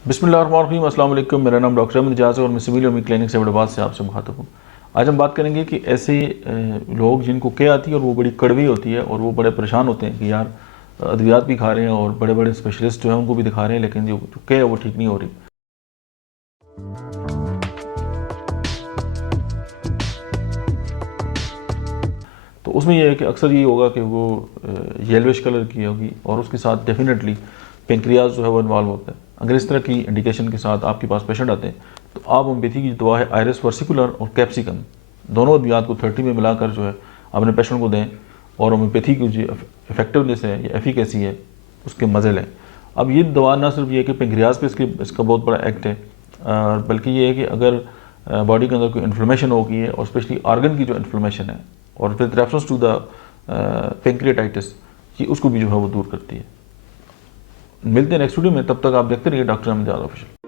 बिस्मिल्लाहिर्रहमानिर्रहीम, अस्सलाम वालेकुम। मेरा नाम डॉक्टर अहमद इजाज़ है और मैं सिविल अमी क्लिनिक से से आपसे मुखातब हूँ। आज हम बात करेंगे कि ऐसे लोग जिनको के आती है और वो बड़ी कड़वी होती है और वो बड़े परेशान होते हैं कि यार अद्वियात भी खा रहे हैं और बड़े बड़े स्पेशलिस्ट जो हैं उनको भी दिखा रहे हैं, लेकिन जो के है वो ठीक नहीं हो रही। तो उसमें यह है कि अक्सर ये होगा कि वो येलोइश कलर की होगी और उसके साथ डेफिनेटली पेनक्रियाज जो है वो इन्वॉल्व होता है। अगर इस तरह की इंडिकेशन के साथ आपके पास पेशेंट आते हैं तो आप होम्योपैथी की दवा है आयरस वर्सिकुलर और कैप्सिकम, दोनों अद्वियात को 30 में मिलाकर जो है अपने पेशेंट को दें और होम्योपैथी की जो इफेक्टिवनेस है या एफिकेसी है उसके मज़े लें। अब ये दवा ना सिर्फ ये कि पेनक्रियाज पे इसका बहुत बड़ा एक्ट है, बल्कि ये है कि अगर बॉडी के अंदर कोई इन्फ्लेमेशन हो गई है और स्पेशली आर्गन की जो इन्फ्लेमेशन है और with reference to the pancreatitis, ये उसको भी जो है वो दूर करती है। मिलते हैं नेक्स्ट वीडियो में, तब तक आप देखते रहिए डॉक्टर अहमद इजाज़ ऑफिशियल।